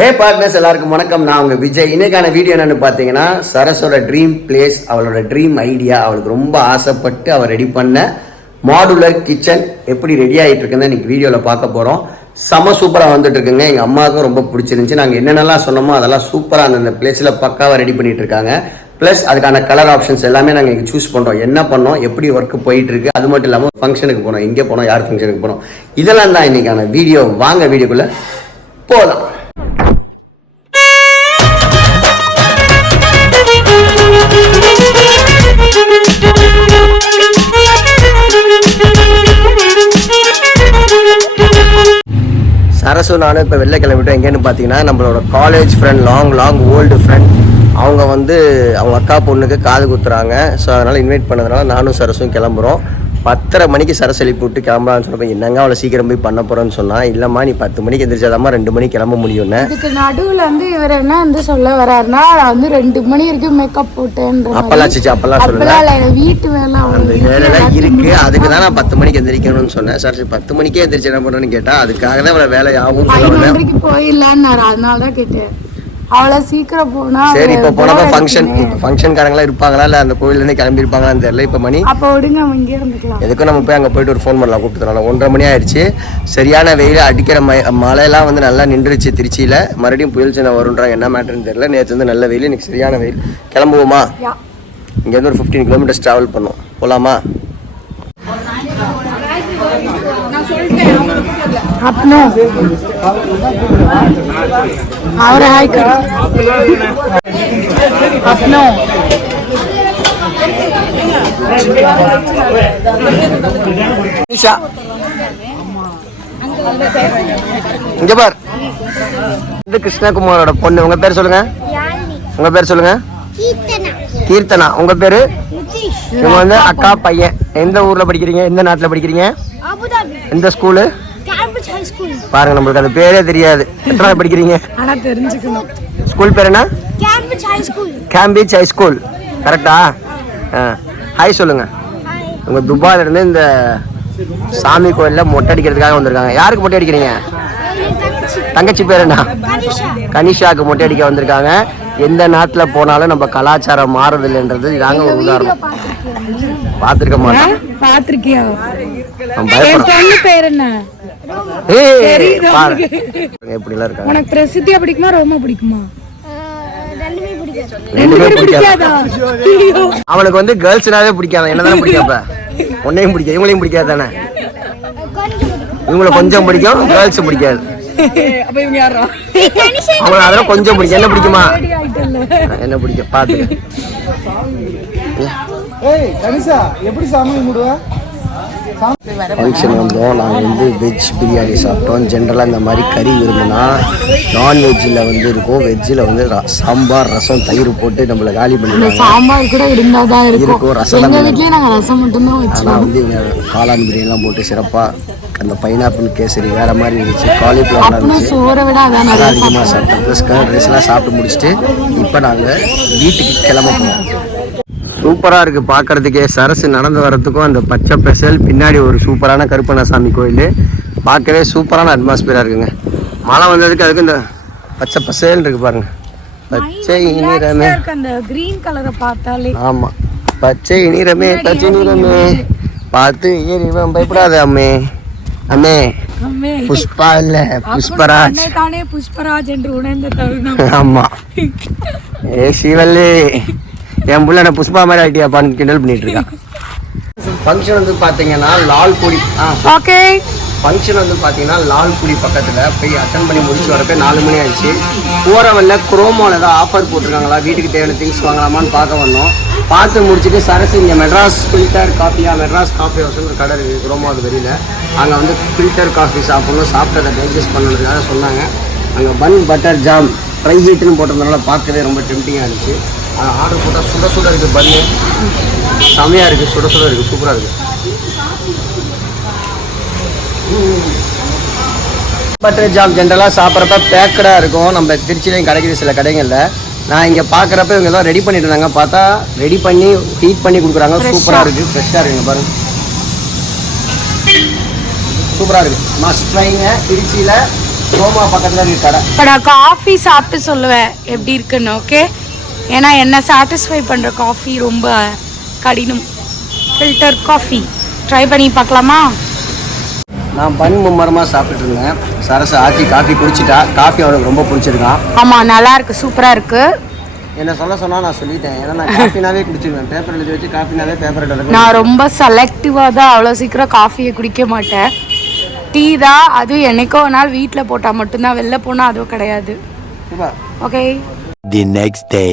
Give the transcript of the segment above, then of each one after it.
ஹே partners எல்லாருக்கும் வணக்கம். நான் உங்கள் விஜய். இன்னைக்கான வீடியோ என்னென்னு பார்த்தீங்கன்னா, சரஸோட ட்ரீம் பிளேஸ், அவளோட ட்ரீம் ஐடியா, அவளுக்கு ரொம்ப ஆசைப்பட்டு அவள் ரெடி பண்ண மாடுலர் கிச்சன் எப்படி ரெடி ஆகிட்டு இருக்குன்னு இன்றைக்கி வீடியோவில் பார்க்க போகிறோம். செம சூப்பராக வந்துட்டு இருக்குங்க. எங்கள் அம்மாவுக்கும் ரொம்ப பிடிச்சிருந்துச்சி. நாங்கள் என்னென்னலாம் சொன்னோமோ அதெல்லாம் சூப்பராக அந்த பிளேஸில் பக்காவாக ரெடி பண்ணிகிட்டு இருக்காங்க. ப்ளஸ் அதுக்கான கலர் ஆப்ஷன்ஸ் எல்லாமே நாங்கள் இங்கே சூஸ் பண்ணுறோம். என்ன பண்ணோம், எப்படி ஒர்க்கு போயிட்டுருக்கு, அது மட்டும் இல்லாமல் ஃபங்க்ஷனுக்கு போனோம், எங்கே போனோம், யார் ஃபங்க்ஷனுக்கு போனோம், இதெல்லாம் தான் இன்றைக்கான வீடியோ. வாங்க வீடியோக்குள்ளே போகலாம். சரசு நானும் இப்போ வெளில கிளம்பிட்டோம். எங்கேன்னு பார்த்தீங்கன்னா, நம்மளோட college friend, long old friend, அவங்க அவங்க அக்கா பொண்ணுக்கு காது குத்துறாங்க. ஸோ அதனால் இன்வைட் பண்ணதுனால நானும் சரசும் கிளம்புறோம். 10:30 மணிக்கு சரசு எழுப்பி விட்டு கிளம்பலான்னு சொன்னப்போ, என்னங்க அவளை சீக்கிரம் போய் பண்ண போகிறேன்னு சொன்னால், இல்லைம்மா நீ 10 மணிக்கு எந்திரிச்சாதாம்மா 2 மணிக்கு கிளம்ப முடியும்னு. இதுக்கு நடுவில் இவர் என்ன சொல்ல வர்றாருன்னா, 2 மணி வரைக்கும் மேக்கப் போட்டேன். அப்பெல்லாம் சொல்லல, வீட்டு வேலை அந்த வேலைலாம் இருக்குது. அதுக்கு தான் நான் 10 மணிக்கு எந்திரிக்கணும்னு சொன்னேன். சரி 10 மணிக்கே எந்திரிச்சு என்ன பண்ணுறேன்னு கேட்டால், அதுக்காக தான் அவளை வேலை ஆகும். 5:30 போயிடலான்னாரு. அதனால தான் கேட்டேன். அவ்வளோ சீக்கிரம் போனா சரி. இப்போ போனப்போ ஃபங்க்ஷன்காரங்களாம் இருப்பாங்களா, இல்லை அந்த கோயிலேருந்து கிளம்பி இருப்பாங்களான்னு தெரியல. இப்போ மணி அப்போ விடுங்க, இங்கே இருந்துக்கலாம். எதுக்கும் நம்ம போய் அங்கே போயிட்டு ஒரு ஃபோன் பண்ணலாம், கூப்பிட்டுறோம். 1:30 மணி ஆயிடுச்சு. சரியான வெயில் அடிக்கிற மழையெல்லாம் நல்லா நின்றுச்சு திருச்சியில். மறுபடியும் புயல் சின்ன வருன்றாங்க. என்ன மேட்டர்னு தெரியல. நேற்று நல்ல வெயில், இன்னைக்கு சரியான வெயில். கிளம்புவோமா? இங்கேருந்து ஒரு 15 கிலோமீட்டர்ஸ் ட்ராவல் பண்ணுவோம். போகலாமா? அவரை ஹாய் கர் अपनो நிஷா இங்க பார். இந்த கிருஷ்ணகுமாரோட பொண்ணு. உங்க பேர் சொல்லுங்க. உங்க பேர் சொல்லுங்க. கீர்த்தனா. உங்க பேரு? இவங்க அக்கா பையன். எந்த ஊர்ல படிக்கிறீங்க, எந்த நாட்டுல படிக்கிறீங்க, எந்த ஸ்கூலு? பாருங்க, நம்மளுக்கு அந்த பேரே தெரியாது. எத்தனை படிக்கிறீங்க? ஸ்கூல் பேர் என்ன? Cambridge high school. கரெக்டா? ஹாய் சொல்லுங்க. உங்க துபாயில இருந்து இந்த சாமி கோயில்ல மொட்டை அடிக்கிறதுக்காக வந்திருக்காங்க. யாருக்கு மொட்டை அடிக்கிறீங்க? தங்கச்சி பேர் என்ன? கனிஷாக்கு மொட்டை அடிக்க வந்திருக்காங்க. எந்த நாட்டுல போனாலும் நம்ம கலாச்சாரம் மாறுதில்லைன்றது இதாங்க ஒரு உதாரணம். பாத்துருக்க மாட்டேன். பாத்திருக்கியா? எப்படிலாம் இருக்காங்க. உனக்கு பிரசித்தியா பிடிக்குமா, ரோமா பிடிக்குமா? அவனுக்கு கேர்ள்ஸ்னாவே பிடிக்காது. என்னதானே பிடிக்காப்ப? உன்னையும் பிடிக்காது, இவங்களையும் பிடிக்காது தானே? இவங்களை கொஞ்சம் பிடிக்கும், கேர்ள்ஸ் பிடிக்காது. அவன் அதெல்லாம் கொஞ்சம் பிடிக்கும். என்ன பிடிக்குமா? என்ன பிடிக்கும் பாத்து. ஃபங்க்ஷன் வந்தோம். நாங்கள் வெஜ் பிரியாணி சாப்பிட்டோம். ஜென்ரலாக இந்த மாதிரி கறி விரும்புனா நான்வெஜ்ஜில் இருக்கும். வெஜ்ஜில் சாம்பார், ரசம், தயிர் போட்டு நம்மளை காலி பண்ணிடுவாங்க. சாம்பார் கூட இருந்தால் தான் இருக்கும். ரசம் எங்கள் வீட்லேயே நாங்கள் ரசம் மட்டும்தான் வச்சோம். ஆனால் காளான் பிரியாணிலாம் போட்டு சிறப்பாக அந்த பைனாப்பிள் கேசரி வேறு மாதிரி இருந்துச்சு. காலிஃப்ளவர் இருந்துச்சு. சோறை விட அதான் அதிகமாக சாப்பிட்டோம். ஸ்கர்ட் ரைஸ்லாம் சாப்பிட்டு முடிச்சுட்டு இப்போ நாங்கள் வீட்டுக்கு கிளம்ப போனோம். சூப்பராக இருக்குது பார்க்குறதுக்கே. சரசு நடந்து வரத்துக்கும் அந்த பச்சை பெசல் பின்னாடி ஒரு சூப்பரான கருப்பண்ணசாமி கோயில் பார்க்கவே சூப்பரான அட்மாஸ்பியராக இருக்குங்க. மழை வந்ததுக்கு அதுக்கு இந்த பச்சை பசேல்னு இருக்குது பாருங்க. பச்சை நிறமே, அந்த கிரீன் கலரை பார்த்தாலே. ஆமாம், பச்சை நிறமே, பச்சை நிறமே பார்த்து ஏறிவன் பயப்படாத அம்மே. அம்மே புஷ்பா இல்ல புஷ்பராஜ். புஷ்பராஜ் என்று உணர்ந்த தருணம். ஆமா. ஏ சிவல்லி, என் புள்ள என்ன புஷ்பா மாதிரி ஆகிட்டியாப்பான்னு கிண்டல் பண்ணிட்டு இருக்கான். ஃபங்க்ஷன் பார்த்தீங்கன்னா லால்குடி. ஓகே. ஃபங்க்ஷன் பார்த்தீங்கன்னா லால்குடி பக்கத்தில் போய் அட்டன் பண்ணி முடிச்சு வரப்போ 4 மணி ஆயிடுச்சு. போகிற வரல குரோமோவில் ஏதாவது ஆஃபர் போட்டிருக்காங்களா, வீட்டுக்கு தேவையான திங்ஸ் வாங்கலாமான்னு பார்க்க வந்தோம். பார்த்து முடிச்சுட்டு சரசு இங்கே மெட்ராஸ் ஃபில்டர் காஃபியா, மெட்ராஸ் காஃபி ஹவுஸ்னு ஒரு கடை இருக்குது குரோமோவுக்கு வெளியில். அங்கே ஃபில்டர் காஃபி சாப்பிட்ணும், சாப்பிட்டதை டைஜஸ்ட் பண்ணுறதுக்காக சொன்னாங்க. அங்கே பன் பட்டர் ஜாம் ட்ரை ஹீட்டுன்னு போட்டதுனால பார்க்கவே ரொம்ப டெம்டிங்காக இருந்துச்சு. ஆர்டர் போட்டால் சுட சுட இருக்குது. பன்னு செமையாக இருக்குது, சுட சுட இருக்குது, சூப்பராக இருக்குது. பட்டர் ஜாம் ஜென்ரலாக சாப்பிட்றப்ப பேக்கடாக இருக்கும். நம்ம திருச்சிலையும் கிடைக்கிது சில கடைகளில். நான் இங்கே பார்க்குறப்ப இவங்க எல்லாம் ரெடி பண்ணிட்டு இருந்தாங்க. பார்த்தா ரெடி பண்ணி ஹீட் பண்ணி கொடுக்குறாங்க. சூப்பராக இருக்குது, ஃப்ரெஷ்ஷாக இருக்குங்க பாருங்கள். சூப்பராக இருக்குது. மஸ்ட் ட்ரைங்க. திருச்சியில் ரோமா பக்கத்தில் இருக்க கடை. இப்போ நான் காஃபி சாப்பிட்டு சொல்லுவேன் எப்படி இருக்குன்னு. ஓகே, ஏன்னா என்னை சாட்டிஸ்ஃபை பண்ணுற காஃபி ரொம்ப கடினம். ஃபில்டர் காஃபி ட்ரை பண்ணி பார்க்கலாமா? நான் மும்மரமாக சாப்பிட்டு இருந்தேன். சரசு ஆச்சி காஃபி குடிச்சிட்டா. காஃபி அவனுக்கு ரொம்ப பிடிச்சிருக்கான். ஆமாம், நல்லா இருக்கு, சூப்பராக இருக்கு. என்ன சொன்னால் நான் சொல்லிட்டேன். ஏன்னா நான் காஃபினாவே குடிச்சிருவேன். பேப்பர் எழுதி வச்சு காஃபினாவே பேப்பர் எடுத்து. நான் ரொம்ப செலக்டிவாக தான், அவ்வளோ சீக்கிரம் காஃபியை குடிக்க மாட்டேன். டீ தான், அதுவும் என்னைக்கோ ஒரு நாள் வீட்டில் போட்டால் மட்டும்தான், வெளில போனால் அதுவும் கிடையாது. ஓகே. தி நெக்ஸ்ட் டே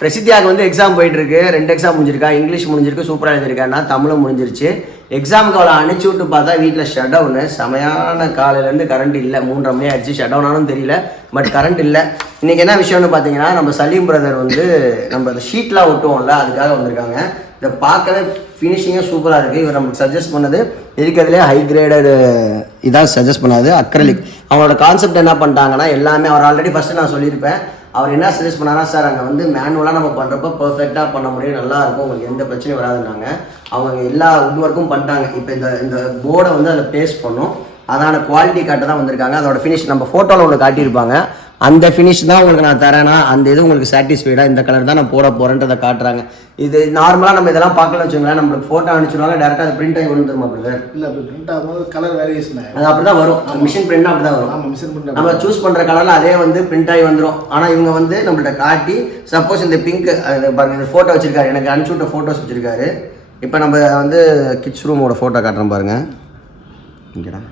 பிரசித்தியாவுக்கு வந்து எக்ஸாம் போயிட்டு இருக்கு. 2 எக்ஸாம் முடிஞ்சிருக்கா. இங்கிலீஷ் முடிஞ்சிருக்கு, சூப்பராக எழுதிருக்கேன்னா. தமிழும் முடிஞ்சிருச்சு. எக்ஸாமுக்கு அவளை அனுப்பிச்சி விட்டு பார்த்தா வீட்டில் ஷட் டவுனு. செமையான காலையிலேருந்து கரண்ட் இல்லை. 3:30 மணி ஆயிடுச்சு. ஷட் டவுன் ஆனும் தெரியல, பட் கரண்ட் இல்லை. இன்றைக்கி என்ன விஷயம்னு பார்த்தீங்கன்னா, நம்ம சலீம் பிரதர் வந்து நம்ம அந்த ஷீட்லாம் ஒட்டுவோம்ல, அதுக்காக வந்திருக்காங்க. இதை பார்க்கவே ஃபினிஷிங்கும் சூப்பராக இருக்குது. இவர் நமக்கு சஜஸ்ட் பண்ணது இருக்கிறதுலே ஹை கிரேடட் இதான் சஜஸ்ட் பண்ணாது, அக்ரலிக். அவங்களோட கான்செப்ட் என்ன பண்ணிட்டாங்கன்னா, எல்லாமே அவர் ஆல்ரெடி ஃபஸ்ட்டு நான் சொல்லியிருப்பேன். அவர் என்ன சஜஸ்ட் பண்ணாரா, சார் அங்கே வந்து மேனுவலாக நம்ம பண்ணுறப்ப பர்ஃபெக்டாக பண்ண முடியும், நல்லாயிருக்கும், உங்களுக்கு எந்த பிரச்சனையும் வராதுன்னாங்க. அவங்க எல்லா உட் ஒர்க்கும் பண்ணிட்டாங்க. இப்போ இந்த போர்டை வந்து அதில் பேஸ்ட் பண்ணோம். அதான குவாலிட்டி காட்ட தான் வந்திருக்காங்க. அதோட ஃபினிஷ் நம்ம ஃபோட்டோவில் ஒன்று காட்டியிருப்பாங்க. அந்த ஃபினிஷ் தான் உங்களுக்கு நான் தரேன்னா, அந்த இது உங்களுக்கு சாட்டிஸ்ஃபைடாக இந்த கலர் தான் நான் போட போகிறேன்றதை காட்டுறாங்க. இது நார்மலாக நம்ம இதெல்லாம் பார்க்கலன்னு வச்சுக்கோங்களேன், நம்மளுக்கு ஃபோட்டோ அனுப்பிச்சுடுவாங்க, டேரெக்டாக அது பிரிண்ட் ஆகி வந்துருமா அப்படி சார்? இல்லை, அப்படி பிரிண்ட் ஆகும்போது கலர் வேரியேஷன் அது அப்படி தான் வரும். மிஷின் பிரிண்ட் அப்படி தான் வரும். ஆமாம், மிஷின் பிரிண்ட். நம்ம சூஸ் பண்ணுற கலரில் அதே வந்து பிரிண்ட் ஆகி வந்துடும். ஆனால் இவங்க வந்து நம்மள்ட்ட காட்டி, சப்போஸ் இந்த பிங்க் பாருங்க, இந்த ஃபோட்டோ வச்சுருக்காரு, எனக்கு அனுப்பிச்சு விட்ட ஃபோட்டோஸ் வச்சுருக்காரு. இப்போ நம்ம வந்து கிட்ஸ் ரூமோட ஃபோட்டோ காட்டுறோம் பாருங்கள். இங்கேடா.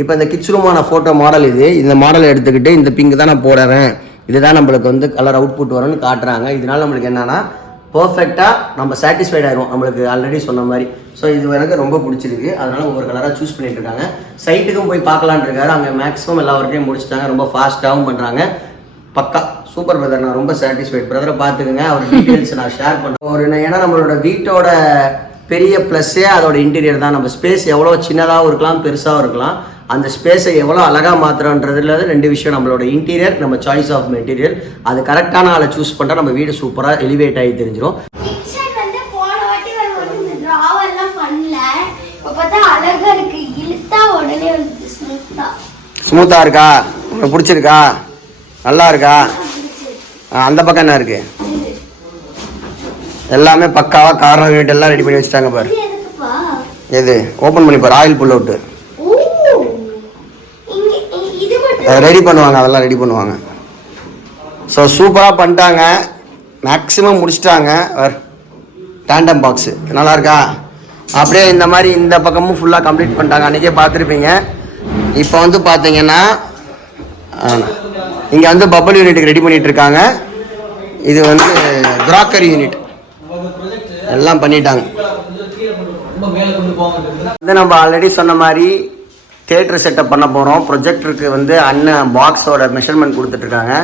இப்போ இந்த கிட்ஸ் ரூமான ஃபோட்டோ மாடல் இது. இந்த மாடலை எடுத்துக்கிட்டு இந்த பிங்க் தான் நான் போடுறேன், இதுதான் நம்மளுக்கு வந்து கலர் அவுட்புட் வரும்னு காட்டுறாங்க. இதனால நம்மளுக்கு என்னன்னா பர்ஃபெக்டாக நம்ம சாட்டிஸ்ஃபைட் ஆகிடும், நம்மளுக்கு ஆல்ரெடி சொன்ன மாதிரி. ஸோ இது எனக்கு ரொம்ப பிடிச்சிருக்கு. அதனால் ஒவ்வொரு கலராக சூஸ் பண்ணிட்டு இருக்காங்க. சைட்டுக்கும் போய் பார்க்கலான் இருக்காரு. அங்கே மேக்ஸிமம் எல்லா ஒர்க்கையும் முடிச்சிட்டாங்க. ரொம்ப ஃபாஸ்ட்டாகவும் பண்ணுறாங்க. பக்கா சூப்பர் பிரதர். நான் ரொம்ப சாட்டிஸ்ஃபைட். பிரதரை பார்த்துக்குங்க. அவர் டீட்டெயில்ஸ் நான் ஷேர் பண்ணுறேன். ஏன்னா நம்மளோட வீட்டோட பெரிய ப்ளஸ்ஸே அதோட இன்டீரியர் தான். நம்ம ஸ்பேஸ் எவ்வளோ சின்னதாகவும் இருக்கலாம், பெருசாகவும் இருக்கலாம். அந்த ஸ்பேஸை எவ்வளோ அழகாக மாற்றுறோன்றதுல 2 விஷயம். நம்மளோட இன்டீரியர், நம்ம சாய்ஸ் ஆஃப் மெட்டீரியல். அது கரெக்டான ஆளை சூஸ் பண்ணிட்டா நம்ம வீடு சூப்பராக எலிவேட் ஆகி தெரிஞ்சிடும். ஸ்மூத்தாக இருக்கா? உங்களுக்கு பிடிச்சிருக்கா? நல்லா இருக்கா? அந்த பக்கம் என்ன இருக்கு? எல்லாமே பக்காவாக கார்னர் யூனிட் எல்லாம் ரெடி பண்ணி வச்சுட்டாங்க பாரு. எது ஓப்பன் பண்ணி பாரு. ஆயில் புல் அவுட்டு ரெடி பண்ணுவாங்க, அதெல்லாம் ரெடி பண்ணுவாங்க. ஸோ சூப்பராக பண்ணிட்டாங்க. மேக்ஸிமம் முடிச்சிட்டாங்க. டேண்டம் பாக்ஸு நல்லா இருக்கா? அப்படியே இந்த மாதிரி இந்த பக்கமும் ஃபுல்லாக கம்ப்ளீட் பண்ணிட்டாங்க. அன்றைக்கே பார்த்துருப்பீங்க. இப்போ வந்து பார்த்தீங்கன்னா இங்கே வந்து பபுள் யூனிட்டுக்கு ரெடி பண்ணிகிட்டு இருக்காங்க. இது வந்து கிராக்கரி யூனிட் எல்லாம் பண்ணிட்டாங்க. வந்து நம்ம ஆல்ரெடி சொன்ன மாதிரி தியேட்டர் செட்டப் பண்ண போகிறோம். ப்ரொஜெக்டருக்கு வந்து அண்ணன் பாக்ஸோட மெஷர்மெண்ட் கொடுத்துட்ருக்காங்க.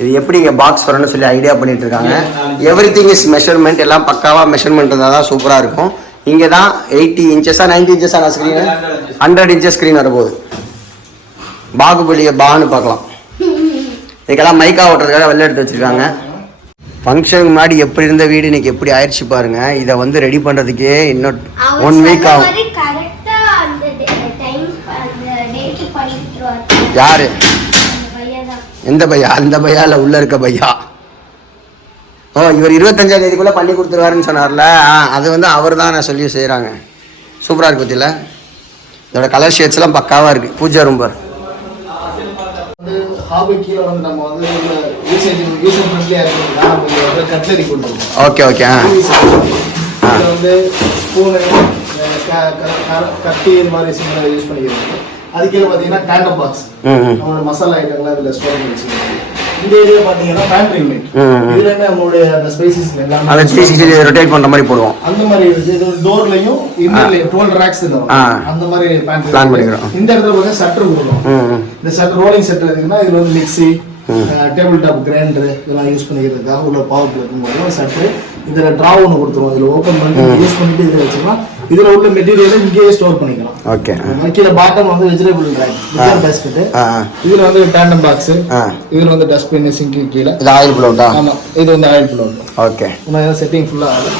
இது எப்படி இங்கே பாக்ஸ் வரணும்னு சொல்லி ஐடியா பண்ணிட்டு இருக்காங்க. Every thing is measurement. எல்லாம் பக்காவாக மெஷர்மெண்ட் இருந்தால் தான் சூப்பராக இருக்கும். இங்கே தான் 80 இன்ச்சஸா 90 இன்ச்சஸா நான் ஸ்க்ரீனு 100 இன்ச்சஸ் ஸ்க்ரீன் வரப்போகுது. பாகுபலியை பான்னு பார்க்கலாம். இதுக்கெல்லாம் மைக்கா ஓட்டுறதுக்காக வெளில எடுத்து வச்சுருக்காங்க. ஃபங்க்ஷனுக்கு முன்னாடி எப்படி இருந்த வீடு இன்னைக்கு எப்படி ஆயிடுச்சு பாருங்க. இதை வந்து ரெடி பண்ணுறதுக்கே இன்னும் 1 வீக் ஆகும். யாரு? எந்த பையா? அந்த பையா இல்லை, உள்ள இருக்க பையா. ஓ, இவர் 25ஆம் தேதிக்குள்ளே பண்ணி கொடுத்துருவாருன்னு சொன்னார்ல, அது வந்து அவர் தான் நான் சொல்லி செய்கிறாங்க. சூப்பராக இருக்கு பற்றியில். இதோட கலர் ஷேட்ஸ்லாம் பக்காவாக இருக்குது. பூஜா ரூம் பார் வந்து ஹாபி கீழே வந்து நம்ம வந்து யூசர் ஃப்ரெண்ட்லியாக இருக்கிறதுனால கட்லரி கொடுத்துருக்கோம். Okay okay. இதில் வந்து ஸ்பூனு, கத்தி, இது மாதிரி விஷயங்களை யூஸ் பண்ணிக்கிறோம். அது கீழே பார்த்தீங்கன்னா டேண்டம் பாக்ஸ், நம்மளோட மசாலா ஐட்டங்கள்லாம் இதில் ஸ்டோர் பண்ணி வச்சுருக்கோம். இந்த ஏரியா பார்த்தீங்கன்னா பேண்ட்ரி யூனிட். இதுலயுமே நம்மளுடைய அந்த ஸ்பேசஸ் எல்லாமே அதை 360 ரொட்டேட் பண்ற மாதிரி போடுவோம். அந்த மாதிரி இருக்கு. இது டோர்லயும் இன்னர்லயும் 12 ரேக்ஸ் இருக்கு. அந்த மாதிரி பேண்ட்ரி பிளான் பண்ணிக்கிறோம். இந்த இடத்துல பார்த்தா ஷட்டர் கொடுக்கணும். இந்த ஷட்டர் ரோலிங் ஷட்டர் இருக்குன்னா இதுல வந்து மிக்ஸி, டேபிள் டாப் கிரைண்டர் இதெல்லாம் யூஸ் பண்ணிக்கிறதுக்காக உள்ள பவர் பிளக் ஷட்டர். இதுல டிரா ஒன்று கொடுத்துருவோம். இதுல ஓப்பன் பண்ணி யூஸ் பண்ணிட்டு இதில் வச்சுக்கலாம். இதுல உள்ள மெட்டீரியலை இங்கேயே ஸ்டோர் பண்ணிக்கலாம். ஓகே. கீழே பாட்டம் வந்து வெஜிடபிள் ரேக் பேஸ்கெட். இதுல வந்து டேண்டம் பாக்ஸ். இதுல வந்து டஸ்ட்பின், சிங்க் கீழே. இது ஆயில் புல். ஆமா, இது வந்து ஆயில் புல். ஓகே. செட்டிங் ஃபுல்லா ஆகும்.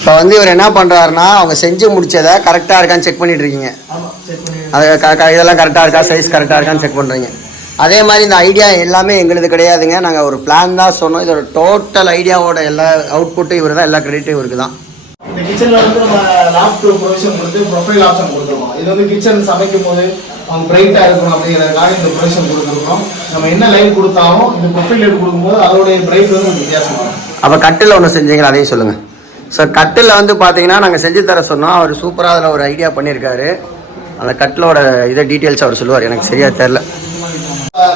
இப்போ வந்து இவர் என்ன பண்றாருன்னா அவங்க செஞ்சு முடிச்சதை கரெக்டா இருக்கான்னு செக் பண்ணிட்டு இருக்கீங்க. ஆமா, செக் பண்ணி அது இதெல்லாம் கரெக்டாக இருக்கா, சைஸ் கரெக்டாக இருக்கான்னு செக் பண்ணுறீங்க. அதே மாதிரி இந்த ஐடியா எல்லாமே எங்களுது கிடையாதுங்க. நாங்கள் ஒரு பிளான் தான் சொன்னோம். இதோட டோட்டல் ஐடியாவோட எல்லா அவுட்புட்டும் இவர் தான், எல்லா கிரெடிட்டும் இவருக்கு தான். இந்த கிச்சனில் வந்து நம்ம லாஃப்ட் ப்ரொவிஷன் கொடுத்து ப்ரொஃபைல் ஆப்ஷன் கொடுத்துருவோம். இது வந்து கிச்சன் சமைக்கும் போது அவங்க பிரைட்டாக இருக்கணும் அப்படிங்கிறதுக்காக இந்த ப்ரொவிஷன் கொடுத்துருக்கோம். நம்ம என்ன லைட் கொடுத்தாலும் இந்த ப்ரொஃபைல் லைட் கொடுக்கும்போது அதோடைய பிரைட் வந்து வித்தியாசமாகும். அப்போ கட்டில் ஒன்று செஞ்சீங்களா, அதையும் சொல்லுங்கள். ஸோ கட்டில் வந்து பார்த்தீங்கன்னா நாங்கள் செஞ்சு தர சொன்னோம். அவர் சூப்பராக அதில் ஒரு ஐடியா பண்ணியிருக்காரு. அந்த கட்டிலோட இதை டீட்டெயில்ஸ் அவர் சொல்லுவார், எனக்கு சரியாக தெரில.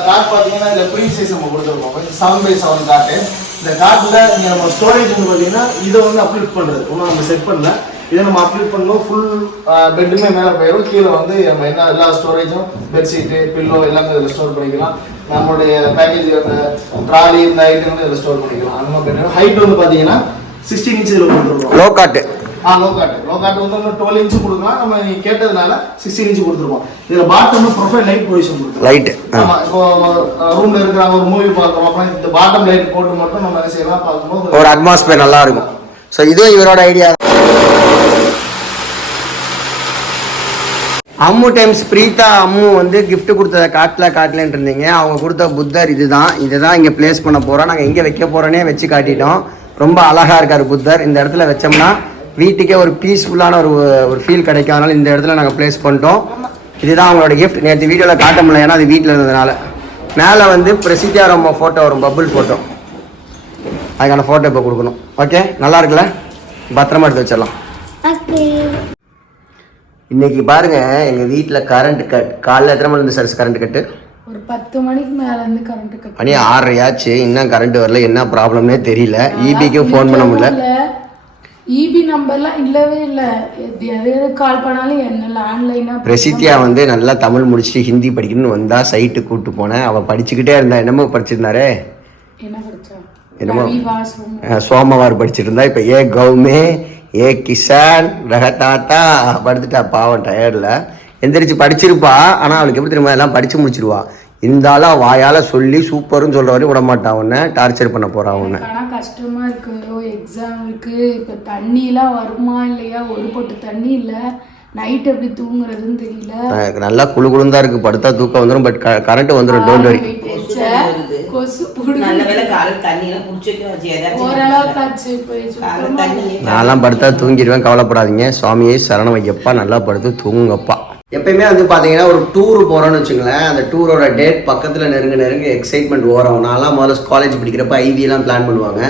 கார்ட் பார்த்தீங்கன்னா இந்த ப்ரீ சைஸ் நம்ம கொடுத்துருக்கோம். 7x7 card. இந்த கார்ட்டில் நீங்கள் நம்ம ஸ்டோரேஜ் வந்து பார்த்தீங்கன்னா இதை வந்து அப்லோட் பண்ணுறது ஒன்றும் நம்ம செட் பண்ணல. இதை நம்ம அப்லோட் பண்ணோம். ஃபுல் பெட்டுமே மேலே போயிடும். கீழே வந்து நம்ம என்ன எல்லா ஸ்டோரேஜும் பெட்ஷீட்டு பில்லோ எல்லாமே இதில் ஸ்டோர் பண்ணிக்கலாம். நம்மளுடைய பேக்கேஜ் ட்ராலி இந்த ஐட்டம் இதில் ஸ்டோர் பண்ணிக்கலாம். அந்த மாதிரி பெட் ஹைட் வந்து பார்த்தீங்கன்னா 16 இன்ச் இதில் கொடுத்துருக்கோம். லோ காட்டு லோ காட்டு வந்து 12 இன்ச்சு கொடுக்கலாம். நம்ம நீ கேட்டதுனால 16 இன்ச்சு கொடுத்துருக்கோம். இதில் பாட்டம் ப்ரொஃபைல் லைட் பொசிஷன் கொடுத்துருக்கோம். லைட் ஆமாம். இப்போ ரூமில் இருக்கிறாங்க, ஒரு மூவி பார்க்குறோம் அப்படின்னா இந்த பாட்டம் லைட் போட்டு மட்டும் நம்ம என்ன செய்யலாம் பார்க்கும்போது ஒரு அட்மாஸ்பியர் நல்லா இருக்கும். ஸோ இதுவும் இவரோட ஐடியா. அம்மு டைம்ஸ் பிரீதா அம்மு வந்து கிஃப்ட் கொடுத்ததை காட்டலன்னு இருந்தீங்க. அவங்க கொடுத்த புத்தர் இதுதான் இங்கே பிளேஸ் பண்ண போகிறோம். நாங்கள் எங்கே வைக்க போகிறோன்னே வச்சு காட்டிட்டோம். ரொம்ப அழகாக இருக்கார் புத்தர். இந்த இடத்துல வச்சோம்னா வீட்டுக்கே ஒரு பீஸ்ஃபுல்லான ஒரு ஃபீல் கிடைக்கும். அதனால இந்த இடத்துல நாங்கள் பிளேஸ் பண்ணிட்டோம். இதுதான் அவங்களோட கிஃப்ட். நேற்று வீடியோவில் காட்ட முடியல, ஏன்னா அது வீட்டில் இருந்ததுனால. மேலே வந்து பிரசித்தியா ரொம்ப ஃபோட்டோ வரும், பபுள் ஃபோட்டோ. அதுக்கான ஃபோட்டோ இப்போ கொடுக்கணும். ஓகே, நல்லா இருக்குல்ல? பத்திரமா எடுத்து வச்சிடலாம். இன்னைக்கு பாருங்க, எங்கள் வீட்டில் கரண்ட் கட். காலைல எத்தனை மணி சார் கரண்ட் கட்டு? ஒரு 10 மணிக்கு மேல இருந்து கரண்ட் கட். மணி 6:30 ஆச்சு, இன்னும் கரண்ட் வரல. என்ன ப்ராப்ளம்னே தெரியல. ஈபிக்கும் ஃபோன் பண்ண முடியல. ஈபி நம்பர்லாம் இல்லவே இல்லை. எது கால் பண்ணாலும் என்ன லேண்ட்லைனா. பிரசித்தியா வந்து நல்லா தமிழ் முடிச்சுட்டு ஹிந்தி படிக்கணும்னு வந்தா சைட்டு கூப்பிட்டு போனேன். அவள் படிச்சுக்கிட்டே இருந்தா. என்னமோ படிச்சிருந்தாரே, என்ன படிச்சா? என்னமோ சோமவார் படிச்சுட்டு இருந்தா. இப்போ ஏ கௌமே ஏ கிசான் ரகதாத்தா படுத்துட்டா. பாவம் டயர்டில் எந்திரிச்சு படிச்சிருப்பா. ஆனால் அவளுக்கு எப்படி தெரியுமா, எல்லாம் படித்து முடிச்சிருவா. இருந்தாலும் வாயால் சொல்லி சூப்பர்னு சொல்கிற வரையும் விட மாட்டான். உன்னை டார்ச்சர் பண்ண போகிறான். உன்னை ஆனால் கஷ்டமாக இருக்கு. எக்ஸாம் இருக்குது. இப்போ தண்ணிலாம் வருமா இல்லையா? ஒரு பொட்டு தண்ணி இல்லை. நைட் எப்படி தூங்குறதுன்னு தெரியல. நல்லா குழு குழுந்தா இருக்கு. படுத்தா தூக்கம் வந்துடும். பட் கரண்ட் வந்துடும். Don't worry. கொசு ஓரளவுக்கு நான்லாம் படுத்தா தூங்கிடுவேன், கவலைப்படாதீங்க. சுவாமியை சரணம் ஐயப்பா. நல்லா படுத்து தூங்குங்கப்பா. எப்பயுமே வந்து பார்த்தீங்கன்னா ஒரு டூர் போகிறோன்னு வச்சுங்களேன். அந்த டூரோட டேட் பக்கத்தில் நெருங்க எக்ஸைட்மெண்ட் ஓரம். நான்லாம் முதல்ல காலேஜ் படிக்கிறப்ப ஐவியெல்லாம் பிளான் பண்ணுவாங்க.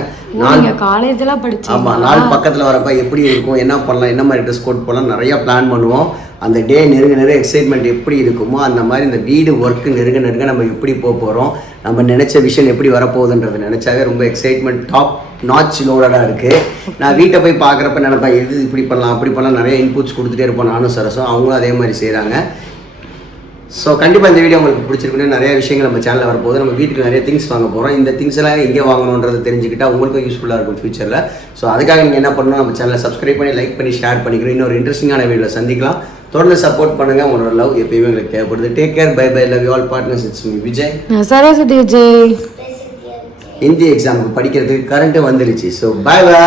காலேஜெல்லாம் படிச்சு ஆமாம், நாள் பக்கத்தில் வரப்ப எப்படி இருக்கும், என்ன பண்ணலாம், என்ன மாதிரி ட்ரெஸ் கோட் போடலாம், நிறையா பிளான் பண்ணுவோம். அந்த டே நெருங்க எக்ஸைட்மெண்ட் எப்படி இருக்குமோ அந்த மாதிரி இந்த வீடு ஒர்க்கு நெருங்க நம்ம எப்படி போக போகிறோம், நம்ம நினச்ச விஷயம் எப்படி வரப்போகுதுன்றது நினச்சாவே ரொம்ப எக்ஸைட்மெண்ட் டாப் நாச் லோடடாக இருக்குது. நான் வீட்டை போய் பார்க்குறப்ப நினைப்பேன், எது இப்படி பண்ணலாம் அப்படி பண்ணலாம், நிறைய இன்புட்ஸ் கொடுத்துட்டே இருப்போம். நானும் சரசும் அவங்களும் அதே மாதிரி செய்கிறாங்க. ஸோ கண்டிப்பாக இந்த வீடியோ உங்களுக்கு பிடிச்சிருக்குன்னு. நிறைய விஷயங்கள் நம்ம சேனலில் வரப்போகுது. நம்ம வீட்டுக்கு நிறைய திங்ஸ் வாங்க போகிறோம். இந்த திங்ஸ் எல்லாம் எங்கே வாங்கணுன்றது தெரிஞ்சுக்கிட்டா உங்களுக்கும் யூஸ்ஃபுல்லாக இருக்கும் ஃபியூச்சரில். ஸோ அதுக்காக நீங்கள் என்ன பண்ணணும், நம்ம சேனலை சப்ஸ்கிரைப் பண்ணி லைக் பண்ணி ஷேர் பண்ணிக்கிறோம். இன்னொரு இன்ட்ரெஸ்டிங்கான வீடியோவில் சந்திக்கலாம். தொடர்ந்து சப்போர்ட் பண்ணுங்கள். உங்களோட லவ் எப்பயுமே எங்களுக்கு தேவைப்படுது. Take care, bye bye, love you all partners. It's me Vijay. Saraswati Vijay. Hindi எக்ஸாமுக்கு படிக்கிறதுக்கு கரண்ட்டு வந்துருச்சு. So bye by.